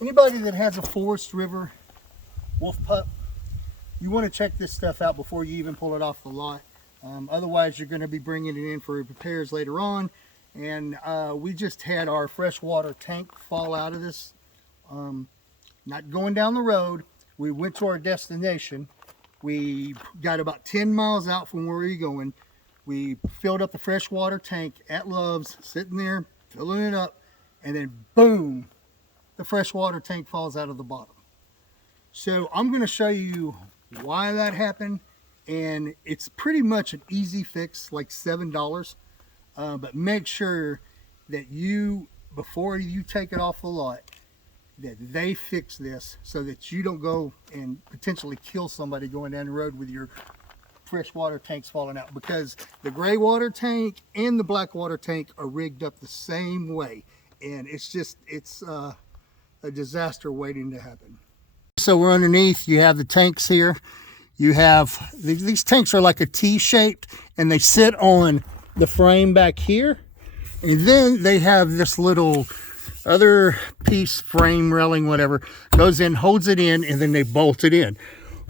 Anybody that has a Forest River wolfpop, you want to check this stuff out before you even pull it off the lot. Otherwise, you're going to be bringing it in for repairs later on. And we just had our freshwater tank fall out of this. Not going down the road. We went to our destination. We got about 10 miles out from where we were going. We filled up the freshwater tank at Love's, sitting there, filling it up, and then boom, the freshwater tank falls out of the bottom. So I'm going to show you why that happened, and it's pretty much an easy fix, like $7. But make sure that you, before you take it off the lot, that they fix this so that you don't go and potentially kill somebody going down the road with your freshwater tanks falling out, because the gray water tank and the black water tank are rigged up the same way, and it's a disaster waiting to happen. So we're underneath. You have the tanks here. You have these tanks are like a T-shaped, and they sit on the frame back here, and then they have this little other piece, frame, railing, whatever, goes in, holds it in, and then they bolt it in.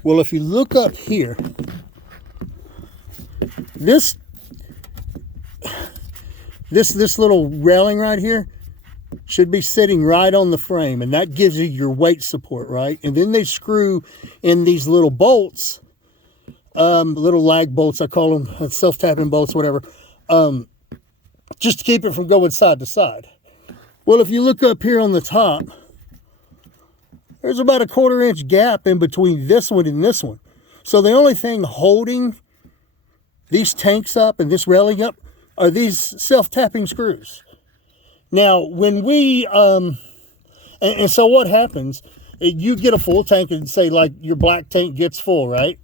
Well, if you look up here, this little railing right here should be sitting right on the frame, and that gives you your weight support, right? And then they screw in these little bolts, little lag bolts, I call them, self-tapping bolts, whatever, just to keep it from going side to side. Well, if you look up here on the top, there's about a 1/4 inch gap in between this one and this one. So the only thing holding these tanks up and this railing up are these self-tapping screws. Now, when we, and so what happens, you get a full tank, and say like your black tank gets full, right?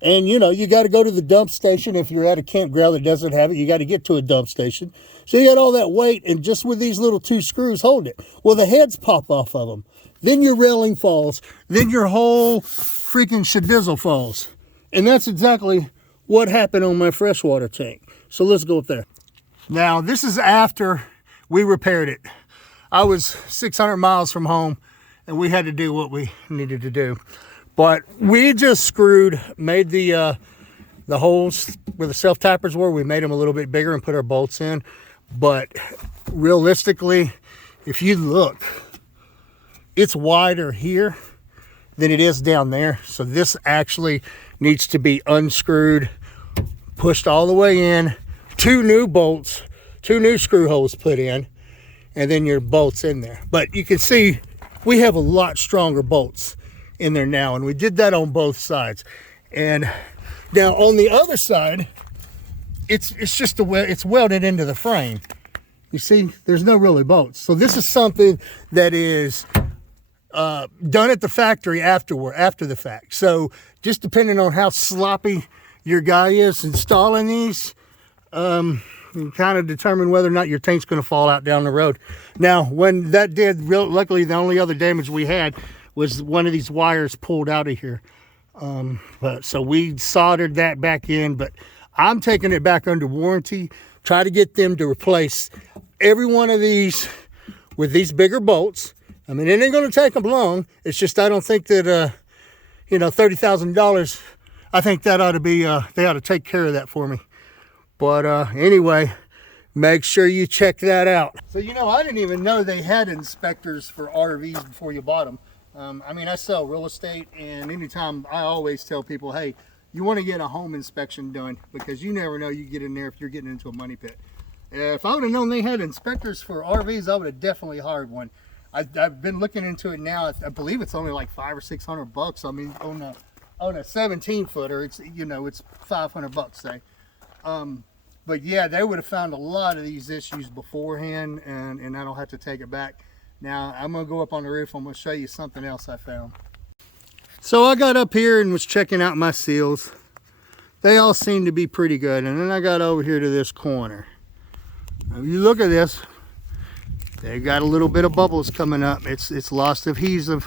And you know, you got to go to the dump station. If you're at a campground that doesn't have it, you got to get to a dump station. So you got all that weight, and just with these little 2 screws hold it. Well, the heads pop off of them. Then your railing falls. Then your whole freaking shadizzle falls. And that's exactly what happened on my freshwater tank. So let's go up there. Now, this is after we repaired it. I was 600 miles from home, and we had to do what we needed to do. But we just made the holes where the self-tappers were, we made them a little bit bigger and put our bolts in. But realistically, if you look, it's wider here than it is down there. So this actually needs to be unscrewed, pushed all the way in, 2 new bolts, 2 new screw holes put in, and then your bolts in there. But you can see we have a lot stronger bolts in there now, and we did that on both sides. And now on the other side, it's just it's welded into the frame. You see, there's no really bolts. So this is something that is done at the factory after the fact. So just depending on how sloppy your guy is installing these, you kind of determine whether or not your tank's going to fall out down the road. Now, when that did, luckily the only other damage we had was one of these wires pulled out of here. So we soldered that back in, but I'm taking it back under warranty. Try to get them to replace every one of these with these bigger bolts. I mean, it ain't going to take them long. It's just I don't think that, $30,000, I think that ought to be, they ought to take care of that for me. But anyway, make sure you check that out. So, I didn't even know they had inspectors for RVs before you bought them. I mean, I sell real estate, and anytime I always tell people, hey, you want to get a home inspection done, because you never know, you get in there if you're getting into a money pit. If I would have known they had inspectors for RVs, I would have definitely hired one. I've been looking into it now. I believe it's only like $500 or $600. I mean, on a 17 footer, it's it's $500, say. But yeah, they would have found a lot of these issues beforehand, and I don't have to take it back. Now, I'm going to go up on the roof. I'm going to show you something else I found. So I got up here and was checking out my seals. They all seem to be pretty good. And then I got over here to this corner. Now, if you look at this, they got a little bit of bubbles coming up. It's lost adhesive.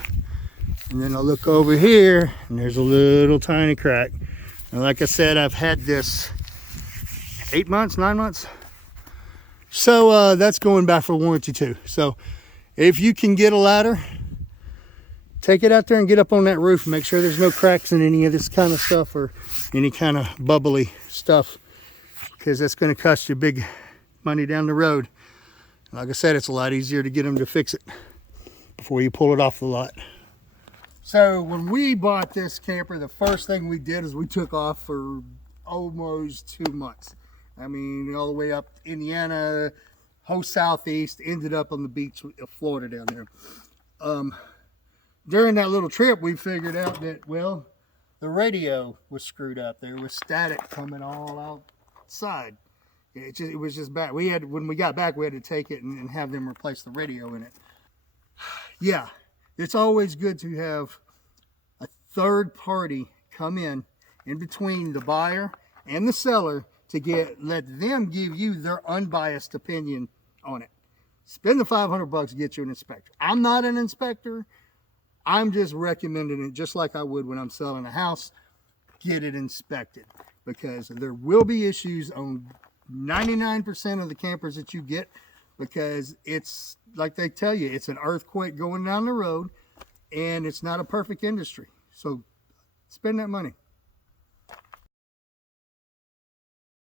And then I look over here, and there's a little tiny crack. And like I said, I've had this 8 months, 9 months. So that's going back for warranty too. So if you can get a ladder take it out there and get up on that roof and make sure there's no cracks in any of this kind of stuff or any kind of bubbly stuff, because that's going to cost you big money down the road. Like I said, it's a lot easier to get them to fix it before you pull it off the lot. So when we bought this camper, the first thing we did is we took off for almost 2 months. I mean, all the way up Indiana, whole southeast, ended up on the beach of Florida down there. During that little trip, we figured out that, well, the radio was screwed up. There was static coming all outside. It was just bad. When we got back, we had to take it and have them replace the radio in it. Yeah, it's always good to have a third party come in between the buyer and the seller to let them give you their unbiased opinion on it. Spend the $500 to get you an inspector. I'm not an inspector. I'm just recommending it, just like I would when I'm selling a house. Get it inspected, because there will be issues on 99% of the campers that you get, because it's like they tell you, it's an earthquake going down the road, and it's not a perfect industry. So spend that money.